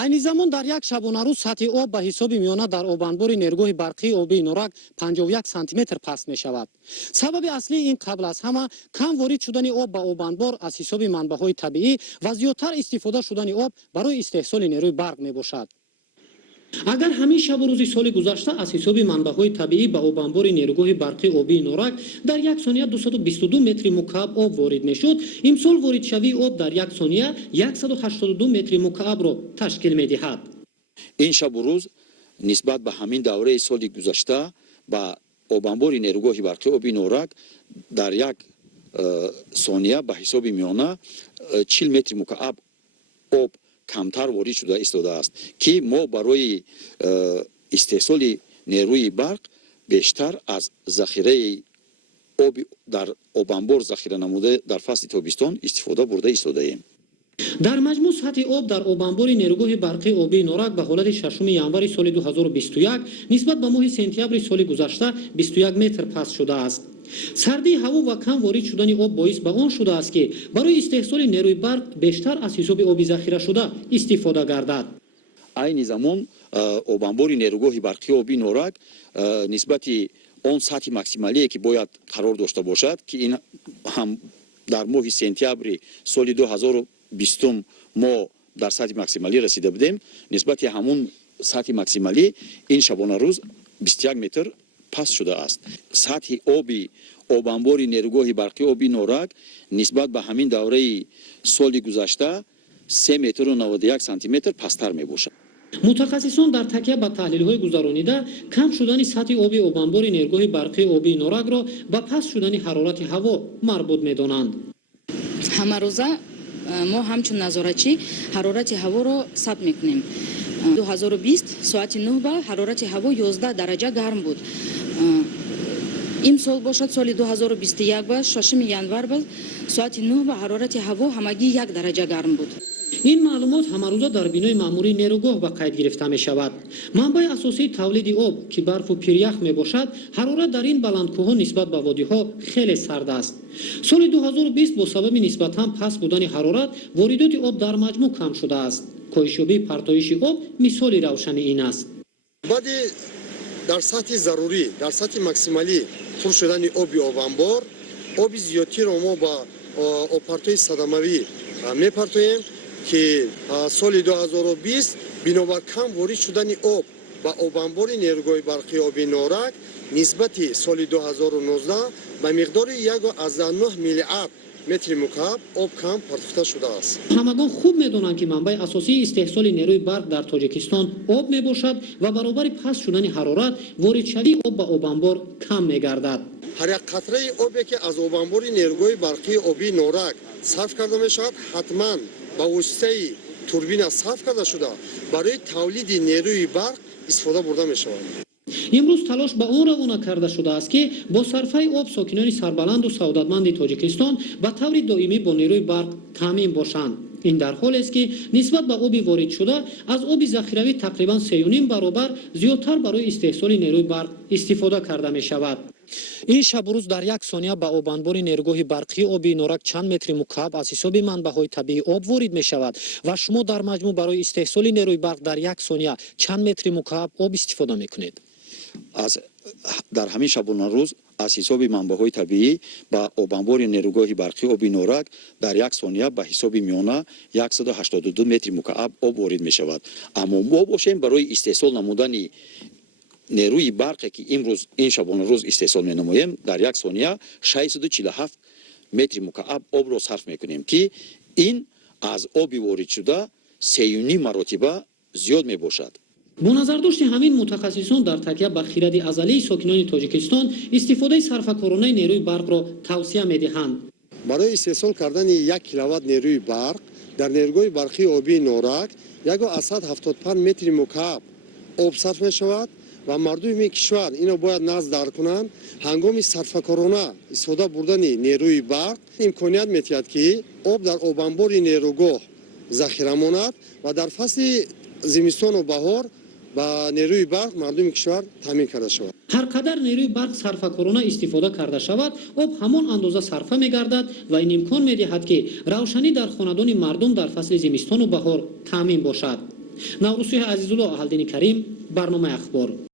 айни замон дар як шабонарӯз сатҳи об ба ҳисоби миёна дар обанбори нерӯҳи барқии обии норак 51 сантиметр паст мешавад. Сабаби аслии ин қабл аз ҳама кам ворид шудани об ба обанбор аз ҳисоби манбаъҳои табиӣ ва зиёдтар истифода шудани об барои истеҳсоли нерӯи барқ мебошад. агар ҳамин шабу рӯзи соли гузашта аз ҳисоби манбаъҳои табиӣ ба обанбори нерӯгоҳи барқии обии норак дар як сония 222 метри мукааб об ворид мешуд, имсол воридшавии об дар як сония 182 метри мукаабро ташкил медиҳад. ин шабу рӯз нисбат ба ҳамин давраи соли гузашта ба обанбори нерӯгоҳи барқии обии норак дар як сония ба ҳисоби миёна 40 метри мукааб об камтар ворид шуда истодааст, ки мо барои истеҳсоли нерӯи барқ бештар аз захираи оби дар обанбор захира намуда дар фасли тобистон истифода бурда истодаем. дар маҷмӯъ сатҳи об дар обанбори нерӯгоҳи барқии обии норак ба ҳолати 6 январи соли 2021 нисбат ба моҳи сентябри соли гузашта 21 метр паст шудааст. сардии ҳаво ва кам ворид шудани об боис ба он шудааст ки барои истеҳсоли нерӯи барқ бештар аз ҳисоби оби захирашуда истифода гардад. айни замон обанбори нерӯгоҳи барқии обии норак нисбати он сатҳи максималие ки бояд қарор дошта бошад, ки ин ҳам дар моҳи сентябри соли 2020 мо дар сатҳи максималӣ расида будем, нисбати ҳамун сатҳи максималӣ ин шабонарӯз 21 метр паст шудааст. сатҳи оби обанбори нерӯгоҳи барқии обии норак нисбат ба ҳамин давраи соли гузашта 3 метру 91 сантиметр пасттар мебошад. мутахассисон дар такя ба таҳлилҳои гузаронида кам шудани сатҳи оби обанбори нерӯгоҳи барқии обии норакро ба паст шудани ҳарорати ҳаво марбут медонанд. ҳамарӯза мо ҳамчун назоратчӣ ҳарорати ҳаворо сабт мекунем. 2020 соати 9 ба ҳарорати ҳаво 11 дараҷа гарм буд. имсол бошад соли 2021 ба 6 январ ба соати 9 ба ҳарорати ҳаво ҳамагӣ 1 дараҷа гарм буд. ин маълумот ҳамарӯза дар бинои маъмурии нерӯгоҳ ба қайд гирифта мешавад. манбаи асосии тавлиди об ки барфу пирях мебошад, ҳарорат дар ин баландкӯҳҳо нисбат ба водиҳо хеле сард аст. соли 2020 бо сабаби нисбатан паст будани ҳарорат воридоти об дар маҷмӯъ кам шудааст. коҳишёбии партоиши об мисоли равшани ин аст. баъди дар сатҳи зарурӣ, дар сатҳи максималӣ хур шудани оби обанбор, оби зиёдтиро мо ба обпартои садамавӣ мепартоем, ки соли 2020 бинобар кам ворид шудани об ба обанбори нерӯгоҳи барқии обии норак нисбати соли 2019 ба миқдори 1,9 миллиард метри мукааб об кам партофта шудааст. ҳамагон хуб медонанд ки манбаи асосии истеҳсоли нерӯи барқ дар Точикистон об мебошад ва баробари паст шудани ҳарорат воридшавии об ба обанбор кам мегардад. ҳар як қатраи обе ки аз обанбори нерӯгоҳи барқии обии норак сарф карда мешавад, ҳатман ба воситаи турбина сарф карда шуда барои тавлиди нерӯи барқ истифода бурда мешавад. имрӯз талош ба он равона карда шудааст ки бо сарфаи об сокинони сарбаланду саодатманди Точикистон ба таври доимӣ бо нерӯи барқ таъмин бошанд. ин дар ҳолест ки нисбат ба оби воридшуда аз оби захиравӣ тақрибан 3.5 баробар зиёдтар барои истеҳсоли нерӯи барқ истифода карда мешавад. ин шабрӯз дар як сония ба обанбори нерӯгоҳи барқии обии норак чанд метри мукааб аз ҳисоби манбаъҳои табиӣ об ворид мешавад ва шумо дар маҷмӯъ барои истеҳсоли нерӯи барқ дар як сония чанд метри мукааб об истифода мекунед? дар ҳамин шабонарӯз аз ҳисоби манбаъҳои табиӣ ба обанбори нерӯгоҳи барқии обии норак дар як сония ба ҳисоби миёна 182 метри мукааб об ворид мешавад. аммо мо бошем барои истеҳсол намудани нерӯи барқе ки имрӯз ин шабонарӯз истеҳсол менамоем дар як сония 647 метри мукааб обро сарф мекунем, ки ин аз оби воридшуда 3.5 маротиба зиёд мебошад. бо назардошти ҳамин мутахассисон дар такя ба хиради азалии сокинони Точикистон истифодаи сарфакоронаи нерӯи барқро тавсия медиҳанд. барои истеҳсол кардани 1 киловатт нерӯи барқ дар нерӯгоҳи барқии обии норак 175 метри мукааб об сарф мешавад ва мардуми кишвар ино бояд назд дар кунанд. ҳангоми сарфакорона истифода бурдани нерӯи барқ имконият метиҳад ки об дар обанбори нерӯгоҳ захира монад ва дар фасли зимистону баҳор ба нерӯи барқ мардуми кишвар таъмин карда шавад. ҳар қадар нерӯи барқ сарфакорона истифода карда шавад, об ҳамон андоза сарфа мегардад ва ин имкон медиҳад ки равшанӣ дар хонадони мардум дар фасли зимистону баҳор таъмин бошад. наврусиҳ азизулло аҳалдини карим барномаи ахбор.